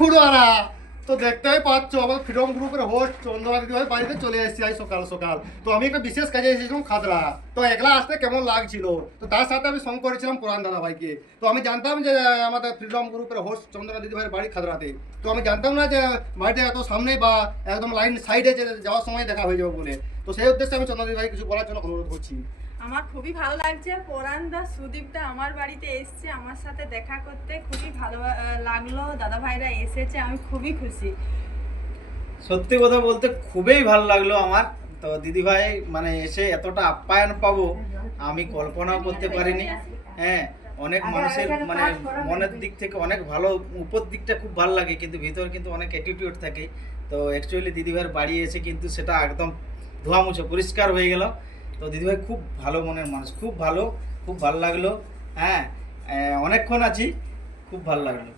খুড়ারা তো দেখতেই পাচ্ছ আমার ফ্রিডম গ্রুপের হোস্ট চন্দ্রমা দিদিভাই বাড়িতে চলে এসেছি আজ সকাল সকাল। তো আমি একটা বিশেষ কাজে এসেছিলাম খাতড়া। তো একলা আসতে কেমন লাগছিল, তো তার সাথে আমি সঙ্গ করেছিলাম পুরান দাদা ভাইকে। তো আমি জানতাম যে আমাদের ফ্রিডম গ্রুপের হোস্ট চন্দ্রমা দিদিভাইয়ের বাড়ি খাতড়াতে। তো আমি জানতাম না যে বাড়িটা এত সামনে বা একদম লাইন সাইডে যাওয়ার সময় দেখা হয়ে যাবে বলে। তো সেই উদ্দেশ্যে আমি চন্দ্রমা দিদিভাই কিছু বলার জন্য অনুরোধ করছি। আমার খুবই ভালো লাগছে, পরানদা সুদীপটা আমার বাড়িতে এসছে আমার সাথে দেখা করতে, খুবই ভালো লাগলো। দাদা ভাইরা এসেছে, আমি খুবই খুশি। সত্যি কথা বলতে খুবই ভালো লাগলো আমার। তো দিদিভাই মানে এসে এতটা আপ্যায়ন পাবো আমি কল্পনাও করতে পারিনি। হ্যাঁ, অনেক মানুষের মানে মনের দিক থেকে অনেক ভালো, উপর দিকটা খুব ভালো লাগে কিন্তু ভিতরে কিন্তু অনেক অ্যাটিটিউড থাকে। তো অ্যাকচুয়ালি দিদিভাইয়ের বাড়ি এসে কিন্তু সেটা একদম ধোয়া মুছে পরিষ্কার হয়ে গেল। তো দিদিভাই খুব ভালো মনের মানুষ, খুব ভালো লাগলো। হ্যাঁ, অনেকক্ষণ আছি, খুব ভালো লাগলো।